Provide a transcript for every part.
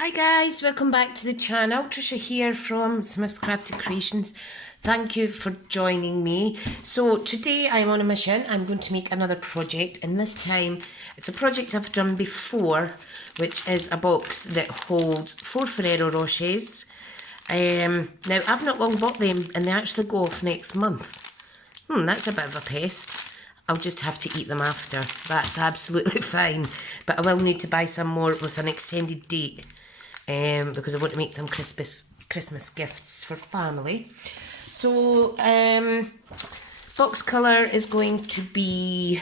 Hi guys, welcome back to the channel. Trisha here from Smithscraftycreations. Thank you for joining me. So today I'm on a mission. I'm going to make another project, and this time it's a project I've done before, which is a box that holds 4 Ferrero Rochers. Now I've not long bought them and they actually go off next month. That's a bit of a pest. I'll just have to eat them after. That's absolutely fine. But I will need to buy some more with an extended date. Because I want to make some Christmas gifts for family. So, box colour is going to be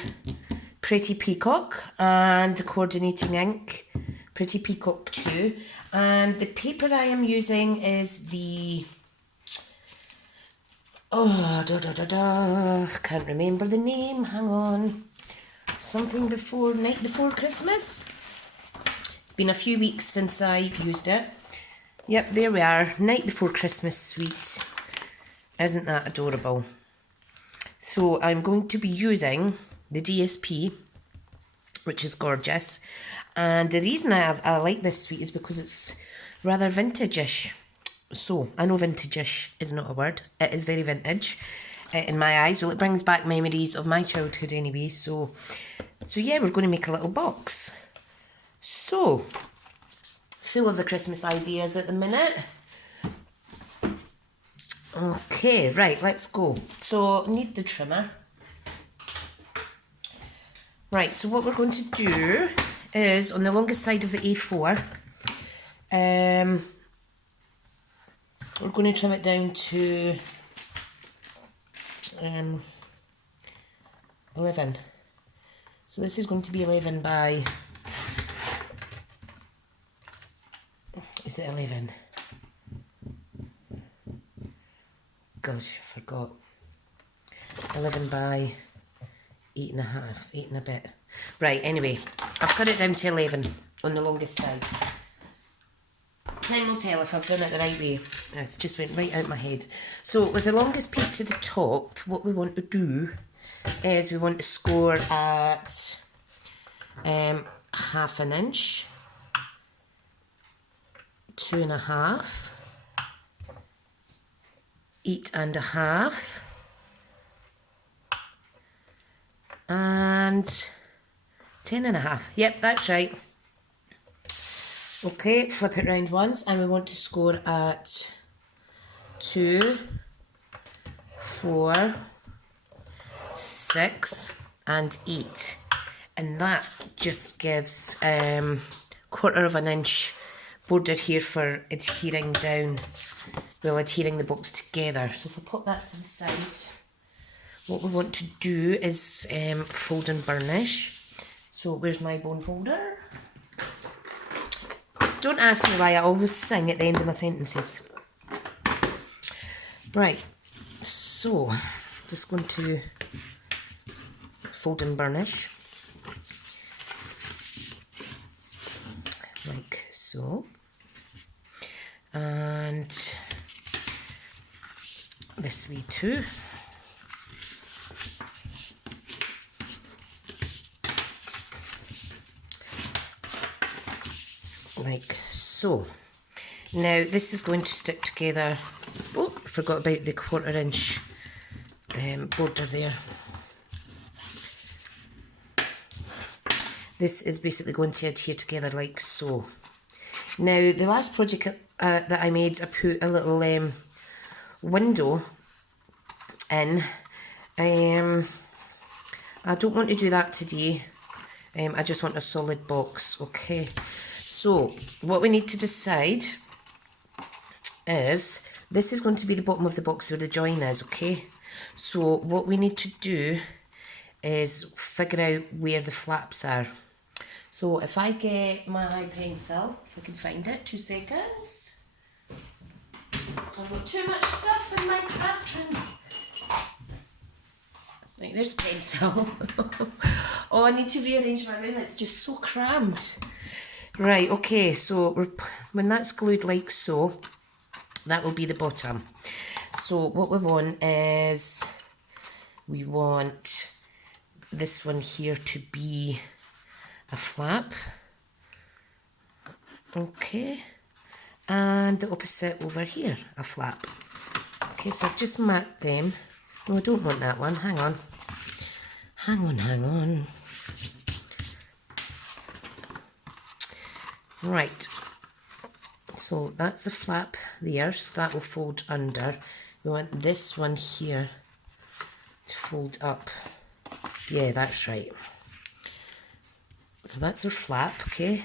Pretty Peacock, and the coordinating ink, Pretty Peacock 2. And the paper I am using is the... can't remember the name, hang on. Something before, night before Christmas. Been a few weeks since I used it. Yep, there we are. Night before Christmas sweet. Isn't that adorable? So I'm going to be using the DSP, which is gorgeous. And the reason I like this sweet is because it's rather vintage-ish. So, I know vintage-ish is not a word. It is very vintage in my eyes. Well, it brings back memories of my childhood anyway. So yeah, we're going to make a little box. So, full of the Christmas ideas at the minute. Okay, right, let's go. So, need the trimmer. Right, so what we're going to do is, on the longest side of the A4, we're going to trim it down to 11. So this is going to be 11 by... Is it 11? Gosh, I forgot. 11 by 8.5, 8 and a bit. Right, anyway, I've cut it down to 11 on the longest side. Time will tell if I've done it the right way. It's just went right out my head. So with the longest piece to the top, what we want to do is we want to score at half an inch. 2.5, 8.5, and 10.5. Yep, that's right. Okay, flip it round once, and we want to score at 2, 4, 6, and 8, and that just gives quarter of an inch border here for adhering down, well, adhering the box together. So if I put that to the side, what we want to do is fold and burnish. So where's my bone folder? Don't ask me why I always sing at the end of my sentences. Right, so just going to fold and burnish. Like so. And this way too. Like so. Now this is going to stick together. Oh, forgot about the quarter inch border there. This is basically going to adhere together like so. Now the last project that I made, I put a little window in. I don't want to do that today. I just want a solid box, okay? So what we need to decide is, this is going to be the bottom of the box where the join is, okay? So what we need to do is figure out where the flaps are. So if I get my pencil, if I can find it, 2 seconds. I've got too much stuff in my craft room. Right, there's a pencil. Oh, I need to rearrange my room, it's just so crammed. Right, okay, so when that's glued like so, that will be the bottom. So what we want is, we want this one here to be a flap. Okay, and the opposite over here, a flap. Okay, so I've just marked them. No, I don't want that one, hang on. Hang on. Right, so that's the flap there, so that will fold under. We want this one here to fold up. Yeah, that's right. So that's our flap, okay?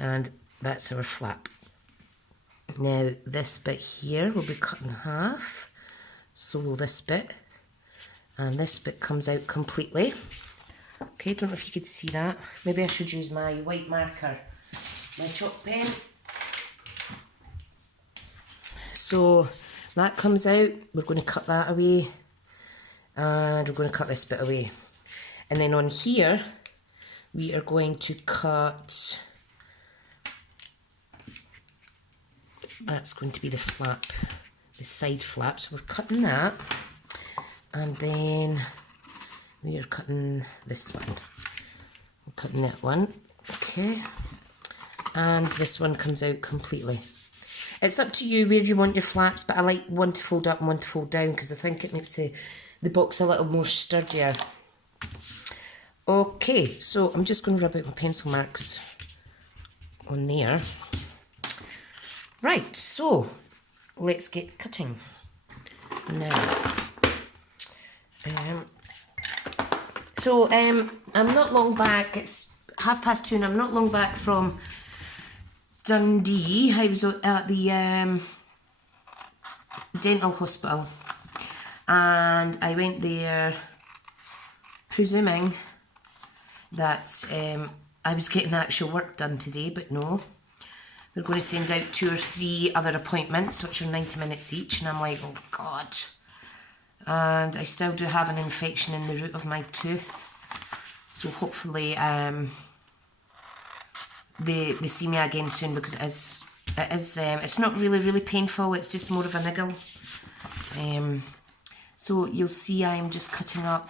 And that's our flap. Now this bit here will be cut in half. So will this bit. And this bit comes out completely. Okay, don't know if you could see that. Maybe I should use my white marker, my chalk pen. So that comes out. We're going to cut that away. And we're going to cut this bit away. And then on here, we are going to cut... That's going to be the flap, the side flap. So we're cutting that. And then we are cutting this one. We're cutting that one. Okay. And this one comes out completely. It's up to you where you want your flaps, but I like one to fold up and one to fold down because I think it makes the box a little more sturdier. Okay, so I'm just going to rub out my pencil marks on there. Right, so let's get cutting. Now, I'm not long back, it's 2:30 and I'm not long back from Dundee. I was at the dental hospital and I went there presuming that I was getting the actual work done today, but no. We're going to send out 2 or 3 other appointments, which are 90 minutes each, and I'm like, oh God. And I still do have an infection in the root of my tooth, so hopefully they see me again soon, because it's not really painful, it's just more of a niggle. So you'll see I'm just cutting up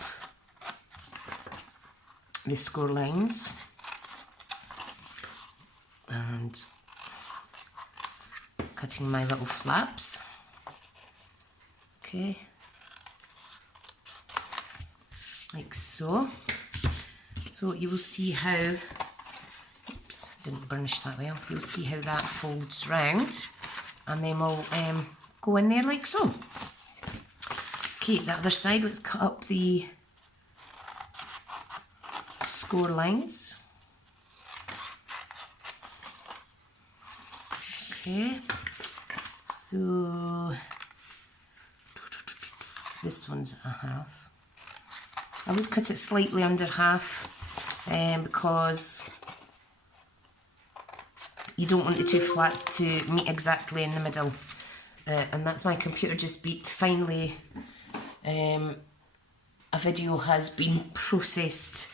the score lines and cutting my little flaps. Okay, like so. So you will see how, oops, didn't burnish that well. You'll see how that folds round, and then we'll go in there like so. Okay, the other side, let's cut up the score lines. Okay, so this one's a half. I would cut it slightly under half because you don't want the 2 flats to meet exactly in the middle. And that's my computer just beeped. Finally, a video has been processed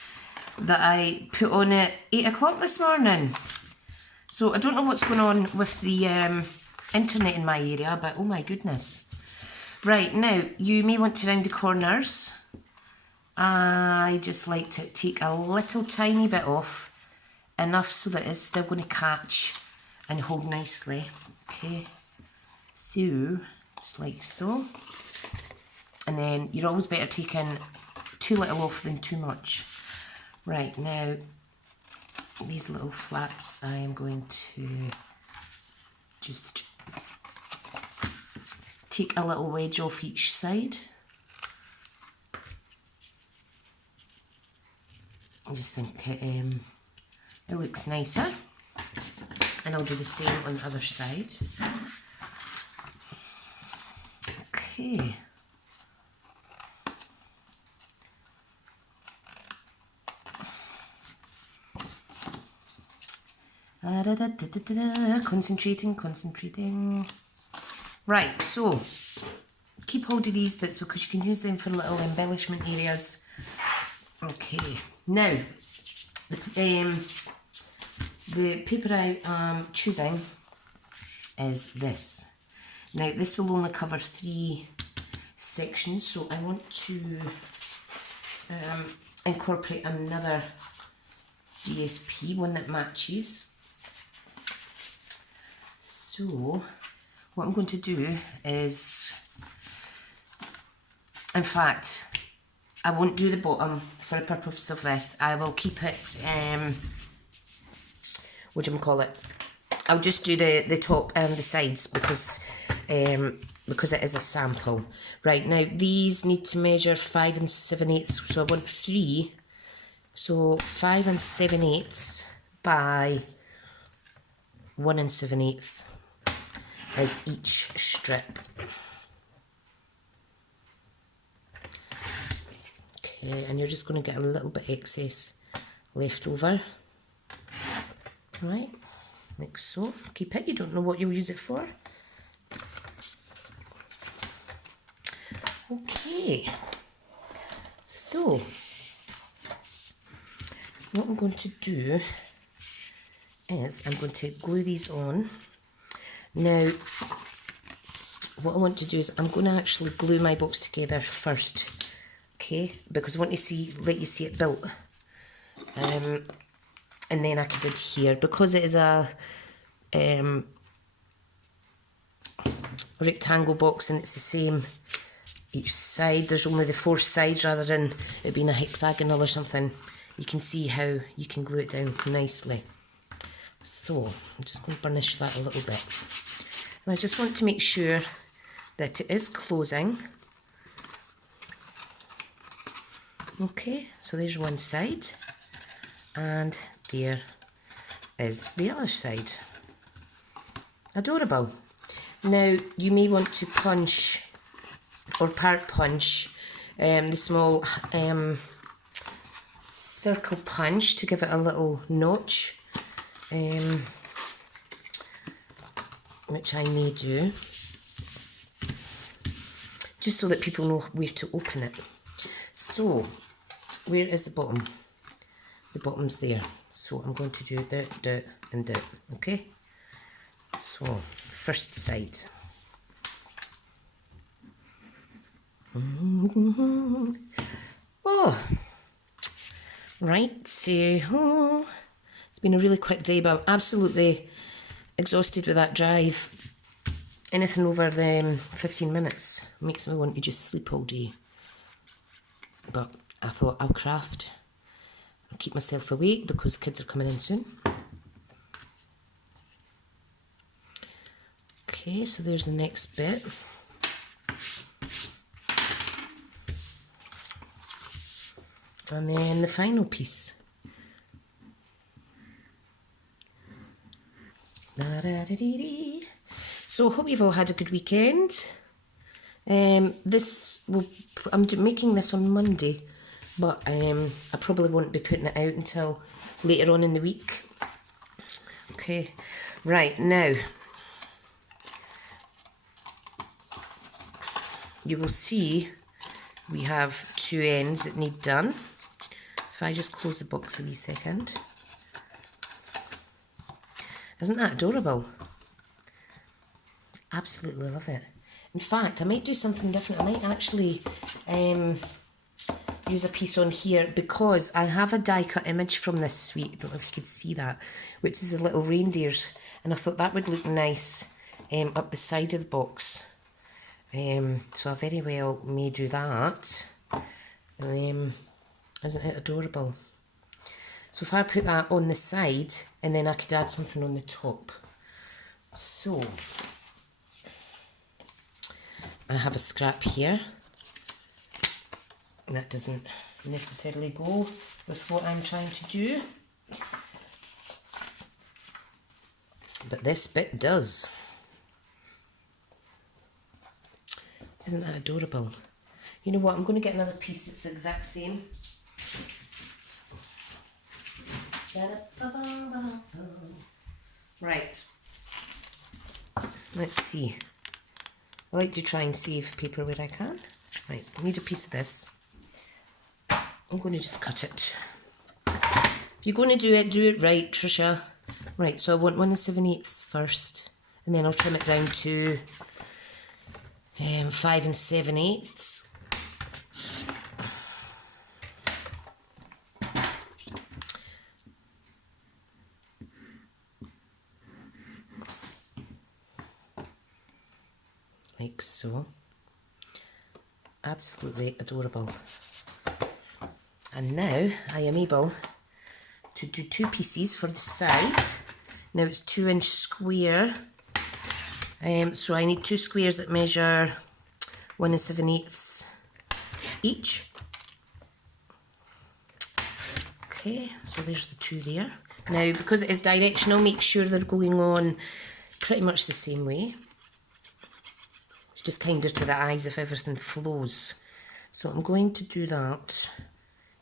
that I put on at 8 o'clock this morning. So I don't know what's going on with the internet in my area, but oh my goodness. Right, now you may want to round the corners. I just like to take a little tiny bit off, enough so that it's still going to catch and hold nicely. Okay, so just like so. And then you're always better taking too little off than too much. Right, now these little flats I am going to just take a little wedge off each side. I just think it looks nicer, and I'll do the same on the other side. Okay. Concentrating. Right, so keep hold of these bits because you can use them for little embellishment areas. Okay, now the paper I am choosing is this. Now this will only cover 3 sections, so I want to incorporate another DSP, one that matches. So what I'm going to do is, in fact, I won't do the bottom for the purpose of this. I will keep it, what do you call it? I'll just do the top and the sides because it is a sample. Right, now these need to measure 5 7/8, so I want 3. So 5 7/8 by 1 7/8 is each strip. Okay, and you're just going to get a little bit excess left over. Right, like so. Keep it, you don't know what you'll use it for. Okay, so what I'm going to do is I'm going to glue these on. Now, what I want to do is I'm going to actually glue my box together first, okay? Because I want to let you see it built. And then I could adhere. Because it is a rectangle box and it's the same each side, there's only the 4 sides rather than it being a hexagonal or something. You can see how you can glue it down nicely. So I'm just going to burnish that a little bit. And I just want to make sure that it is closing. Okay, so there's one side and there is the other side. Adorable. Now you may want to punch or part punch the small circle punch to give it a little notch, which I may do, just so that people know where to open it. So where is the bottom? The bottom's there. So I'm going to do that, and that, okay? So first side. Oh, right, so it's been a really quick day, but I'm absolutely exhausted with that drive. Anything over the 15 minutes makes me want to just sleep all day. But I thought I'll craft. I'll keep myself awake because the kids are coming in soon. Okay, so there's the next bit. And then the final piece. So hope you've all had a good weekend. I'm making this on Monday, but I probably won't be putting it out until later on in the week. Okay, right, now you will see we have 2 ends that need done. If I just close the box a wee second. Isn't that adorable? Absolutely love it. In fact, I might do something different. I might actually use a piece on here because I have a die cut image from this suite. I don't know if you could see that, which is the little reindeers, and I thought that would look nice up the side of the box. So I very well may do that. Isn't it adorable? So if I put that on the side, and then I could add something on the top. So I have a scrap here. That doesn't necessarily go with what I'm trying to do, but this bit does. Isn't that adorable? You know what, I'm going to get another piece that's the exact same. Right, let's see. I like to try and save paper where I can. Right, I need a piece of this. I'm going to just cut it. If you're going to do it right, Trisha. Right, so I want 1 7/8 first, and then I'll trim it down to 5 7/8. like so. Absolutely adorable. And now I am able to do 2 pieces for the side. Now it's 2-inch square. So I need 2 squares that measure 1 7/8 each. Okay, so there's the 2 there. Now, because it is directional, make sure they're going on pretty much the same way. It's just kinder to the eyes if everything flows. So I'm going to do that.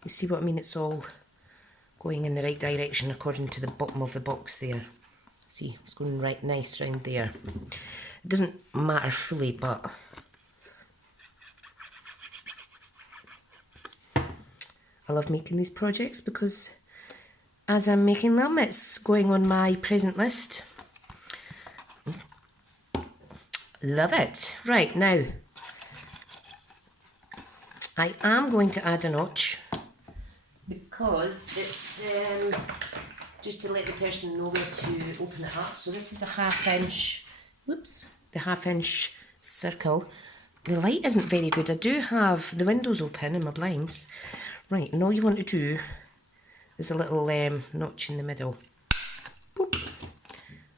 You see what I mean? It's all going in the right direction according to the bottom of the box there. See, it's going right nice round there. It doesn't matter fully, but I love making these projects because as I'm making them, it's going on my present list. Love it. Right, now, I am going to add a notch because it's just to let the person know where to open it up. So this is a 1/2 inch, whoops, the 1/2 inch circle. The light isn't very good. I do have the windows open and my blinds. Right, and all you want to do is a little notch in the middle. Boop.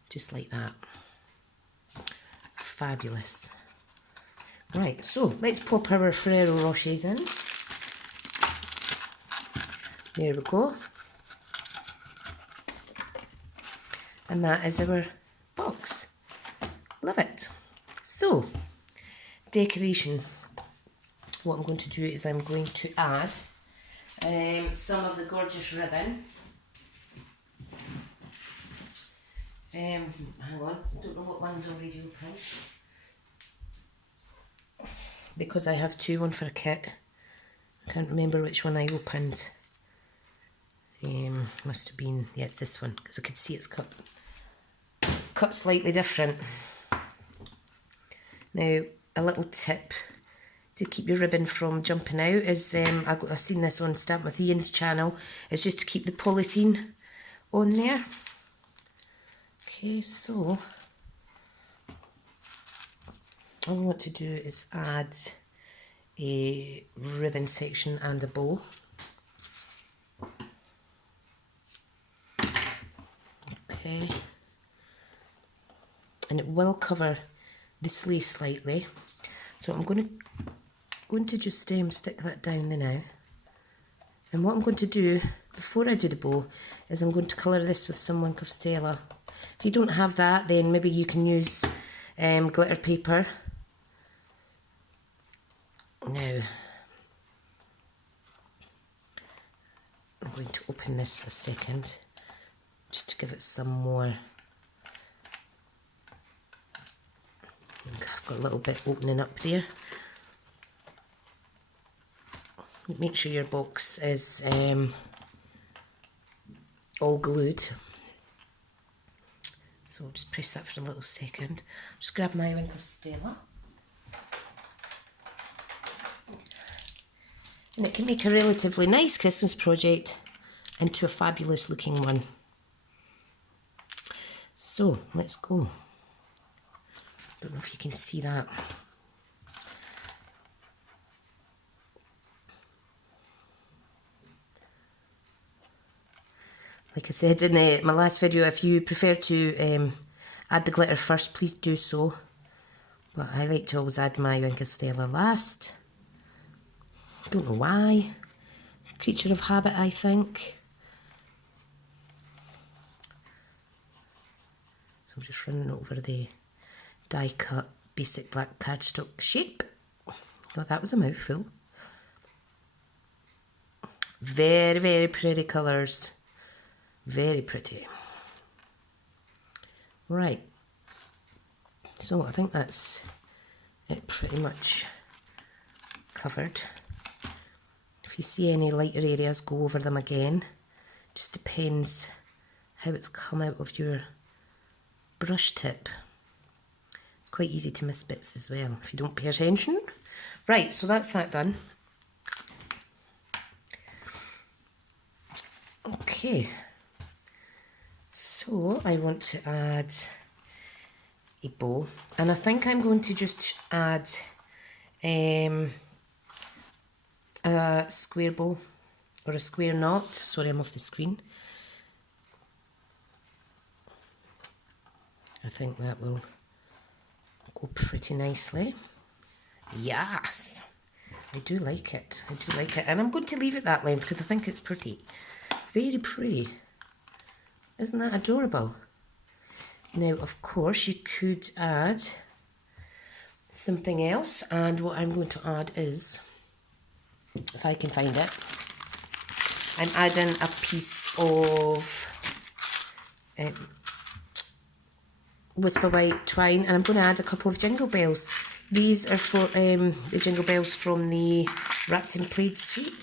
Just like that. Fabulous. Right, so let's pop our Ferrero Rochers in. There we go. And that is our box. Love it. So, decoration. What I'm going to do is I'm going to add some of the gorgeous ribbon. Hang on, I don't know what one's already open. Because I have 2, one for a kit. I can't remember which one I opened. Must have been, yeah, it's this one, because I could see it's cut slightly different. Now, a little tip to keep your ribbon from jumping out is, I've seen this on Stampin' with Ian's channel, is just to keep the polythene on there. Okay, so all I want to do is add a ribbon section and a bow. Okay, and it will cover the sleeve slightly, so I'm going to just stick that down there now. And what I'm going to do before I do the bow is I'm going to colour this with some Wink of Stella. If you don't have that, then maybe you can use glitter paper. Now, I'm going to open this a second, just to give it some more. I've got a little bit opening up there. Make sure your box is all glued. So I'll just press that for a little second. Just grab my Wink of Stella. And it can make a relatively nice Christmas project into a fabulous looking one. So let's go. Don't know if you can see that. Like I said in my last video, if you prefer to add the glitter first, please do so. But I like to always add my Wink of Stella last. Don't know why. Creature of habit, I think. So I'm just running over the die cut basic black cardstock shape. Oh, that was a mouthful. Very, very pretty colours. Very pretty. Right. So I think that's it pretty much covered. If you see any lighter areas, go over them again. Just depends how it's come out of your brush tip. It's quite easy to miss bits as well if you don't pay attention. Right, so that's that done. Okay. So I want to add a bow, and I think I'm going to just add a square bow or a square knot. Sorry, I'm off the screen. I think that will go pretty nicely. Yes, I do like it. I do like it, and I'm going to leave it that length because I think it's pretty. Very pretty. Isn't that adorable? Now, of course, you could add something else, and what I'm going to add is, if I can find it, I'm adding a piece of Whisper White twine, and I'm going to add a couple of jingle bells. These are for the jingle bells from the Wrapped in Plaid suite.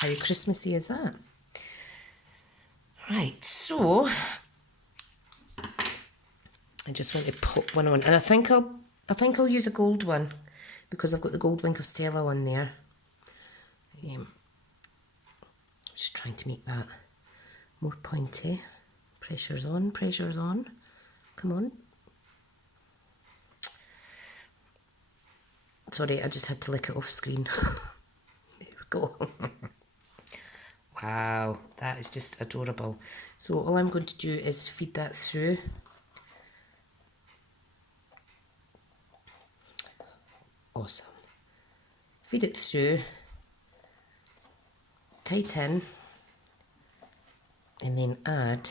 How Christmassy is that? Right, so I just want to pop one on, and I think I'll use a gold one because I've got the gold Wink of Stella on there. Just trying to make that more pointy. Pressure's on, pressure's on. Come on. Sorry, I just had to lick it off screen. There we go. Wow, that is just adorable. So all I'm going to do is feed that through. Awesome. Feed it through, tighten, and then add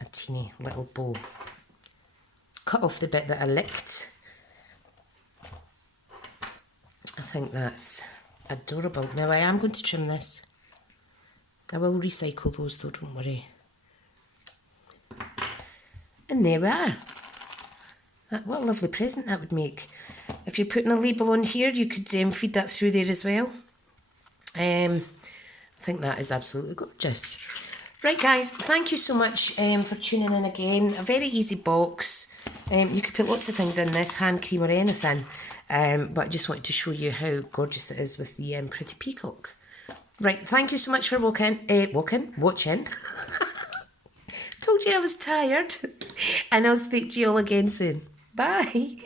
a teeny little bow. Cut off the bit that I licked. I think that's adorable. Now I am going to trim this. I will recycle those though, don't worry. And there we are. What a lovely present that would make. If you're putting a label on here, you could feed that through there as well. I think that is absolutely gorgeous. Right guys, thank you so much for tuning in again. A very easy box. You could put lots of things in this, hand cream or anything. But I just wanted to show you how gorgeous it is with the pretty peacock. Right, thank you so much for watching. Told you I was tired. And I'll speak to you all again soon. Bye.